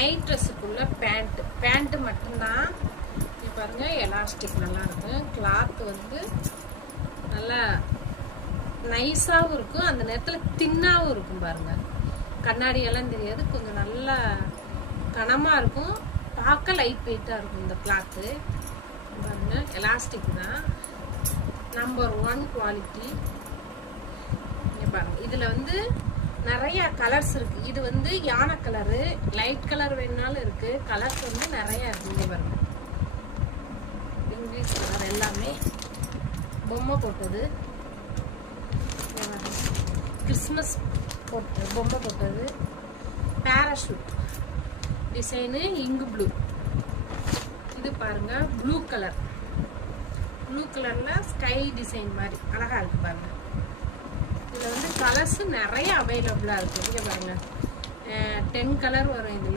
Night ட்ரெஸ்ஸுக்குள்ள pant மட்டும்தான். இது பாருங்க, எலாஸ்டிக் நல்லா இருக்கும். கிளாத் வந்து நல்லா நைஸாகவும் இருக்கும், அந்த நேரத்தில் தின்னாகவும் இருக்கும். பாருங்க, கண்ணாடியெல்லாம் தெரியாது, கொஞ்சம் நல்லா கனமாக இருக்கும், பார்க்க லைட் வெயிட்டாக இருக்கும் இந்த கிளாத்து. பாருங்க, எலாஸ்டிக் தான், நம்பர் 1 குவாலிட்டி. பாருங்க, இதுல வந்து நிறைய கலர்ஸ் இருக்கு. இது வந்து யானை கலரு, லைட் கலர் வேணுனாலும் இருக்கு. கலர்ஸ் வந்து நிறைய இருக்கு. இங்க பாருங்க, இங்கிலீஷ் கலர் எல்லாமே பொம்மை போட்டது. கிறிஸ்மஸ் போட்டு பொம்மை போட்டது. பேராஷூட் டிசைனு, இங்கு ப்ளூ. இது பாருங்க, ப்ளூ கலர்ல ஸ்கை டிசைன் மாதிரி அழகா இருக்கு. பாருங்க, இதுல வந்து கலர்ஸ் நிறைய அவைலபிளா இருக்கு. இங்க பாருங்க, 10 கலர் வரும் இதுல.